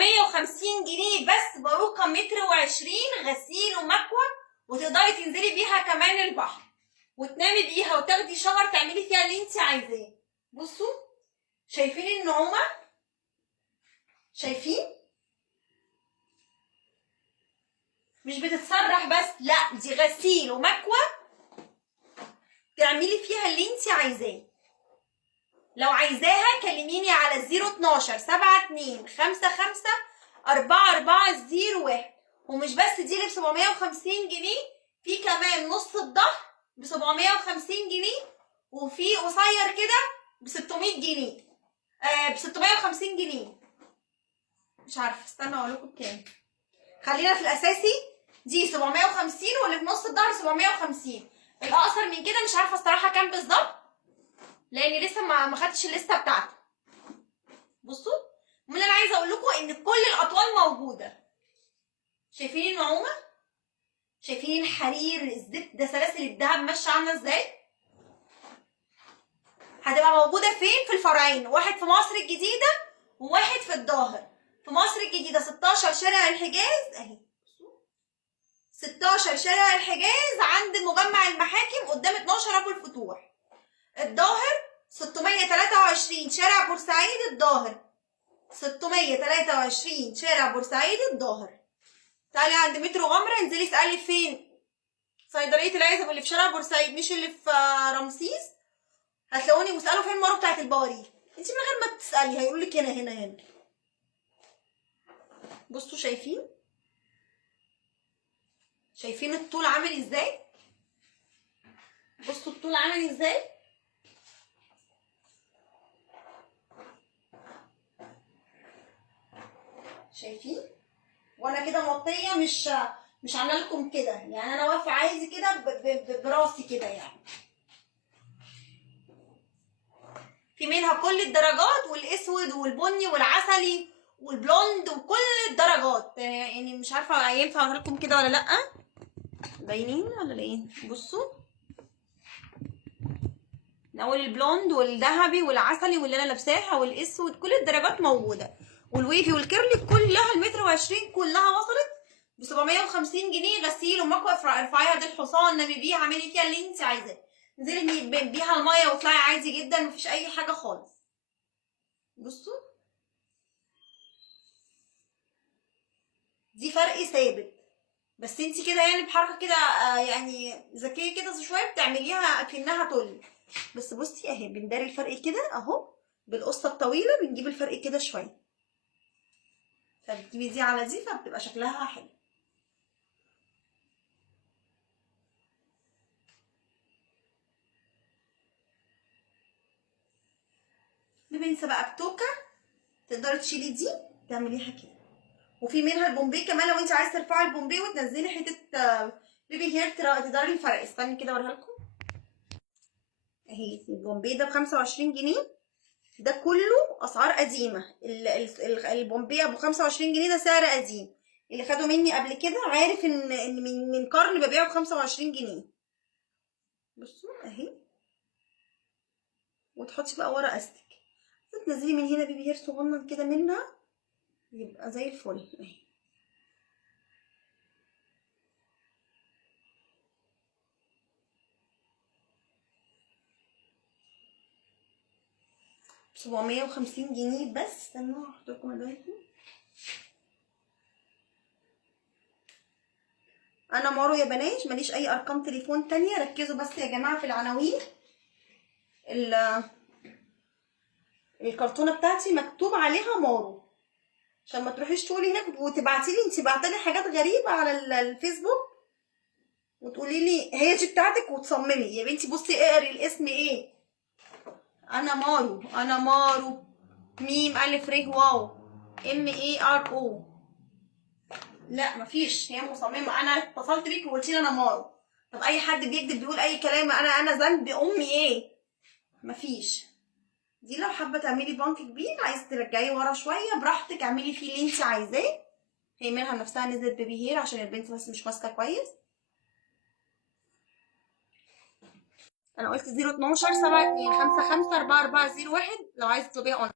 750 جنيه بس، باروكه متر و20 غسيل ومكوى، وتقدري تنزلي بيها كمان البحر وتنامي بيها وتاخدي شاور تعملي فيها اللي انت عايزاه. بصوا شايفين النعومه؟ شايفين؟ مش بتتسرح بس، لا دي غسيل ومكوى تعملي فيها اللي انت عايزاه. لو عايزاها كلميني على 012 72 55 4401. ومش بس دي اللي ب 750 جنيه، في كمان نص الظهر ب 750 جنيه، وفي قصير كده ب 600 جنيه، ب 650 جنيه. مش عارفه، استنى اقول لكم بكام. خلينا في الاساسي، دي 750 واللي في نص الظهر 750. الاقصر من كده مش عارفه الصراحه كام بالظبط، لاني لسه ما خدتش الليسته بتاعته. بصوا، من اللي انا عايزه اقول لكم ان كل الاطوال موجوده. شايفين النعومه؟ شايفين الحرير الزبده ده سلاسل الدهب ماشيه عامله ازاي؟ هتبقى موجوده فين؟ في الفرعين، واحد في مصر الجديده وواحد في الظاهر. في مصر الجديده 16 شارع الحجاز اهي، 16 شارع الحجاز عند مجمع المحاكم قدام 12 ابو الفتوح. الظاهر 623 شارع بورسعيد الظاهر، 623 شارع بورسعيد الظاهر. تعالي عند مترو غمره انزلي اسالي فين صيدليه العزب اللي في شارع بورسعيد مش اللي في رمسيس، هتلاقوني. واسالوا فين المره بتاعت البواريك، انت من غير ما تسالي هيقولوا لك هنا هنا هنا. بصوا شايفين؟ شايفين الطول عامل ازاي؟ بصوا الطول عامل ازاي؟ شايفين؟ وانا كده مغطيه، مش عامله لكم كده يعني، انا واقفه عايزه كده براسي كده يعني. في منها كل الدرجات، والاسود والبني والعسلي والبلوند وكل الدرجات يعني. مش عارفه ينفع اقولها لكم كده ولا لا، باينين ولا ايه؟ بصوا، نقول البلوند والذهبي والعسلي واللي انا لابساها والاسود، كل الدرجات موجوده، والويفي والكيرلي كلها المتر و20 كلها وصلت ب 750 جنيه غسيل ومكوى. ارفعيها دي الحصان نامي بيها، اعملي فيها اللي انت عايزاه، انزلي بيها الميه واطلعي عادي جدا، مفيش اي حاجه خالص. بصوا دي فرق ثابت، بس انت كده يعني بحركه كده يعني ذكيه كده شويه بتعمليها اكنها تل. بس بصي اهي بنداري الفرق كده اهو، بالقصه الطويله بنجيب الفرق كده شويه، فبتجيبي دي على دي فبتبقى شكلها حلو. بنسى بقى بتوكه تقدري تشيلي دي تعمليها كده. وفي منها البومبي كمان، لو انت عايزه ترفعي البومبي وتنزلي حته بيبي هير تقدري الفرق. استني كده اوريها لكم اهي. البومبي ده ب 25 جنيه، ده كله اسعار قديمه. البومبي ابو 25 جنيه ده سعر قديم، اللي خدوا مني قبل كده عارف ان من قرن ببيعه ب 25 جنيه. بصوا اهي، وتحطي بقى ورا استك، تنزلي من هنا بيبي هير صغنن كده منها يبقى زي الفل اهي. 750 جنيه بس. استنوا هحط لكم الوقت. انا مارو يا بنات، ماليش اي ارقام تليفون تانية، ركزوا بس يا جماعه في العناوين. الكرتونه بتاعتي مكتوب عليها مارو، عشان ما تروحيش تقولي هناك وتبعتيلي انت بعتلي حاجات غريبه على الفيسبوك وتقولي لي هي دي بتاعتك وتصممي. يا بنتي بصي اقري الاسم ايه، انا مارو، انا مارو، ميم الف ر واو MARO. لا مفيش، هي مصممه. انا اتصلت بيك وقلت لي انا مارو، طب اي حد بيكذب بيقول اي كلام، انا ذنب امي ايه؟ مفيش. دي لو حابه تعملي بنك كبير عايزه ترجعيه ورا شويه براحتك، اعملي فيه اللي انت عايزاه. هي منها نفسها نزلت بيبي هير عشان البنت بس مش ماسكه كويس. انا قلت 012 72 55 4401 لو عايزه تطلبيها اونلاين.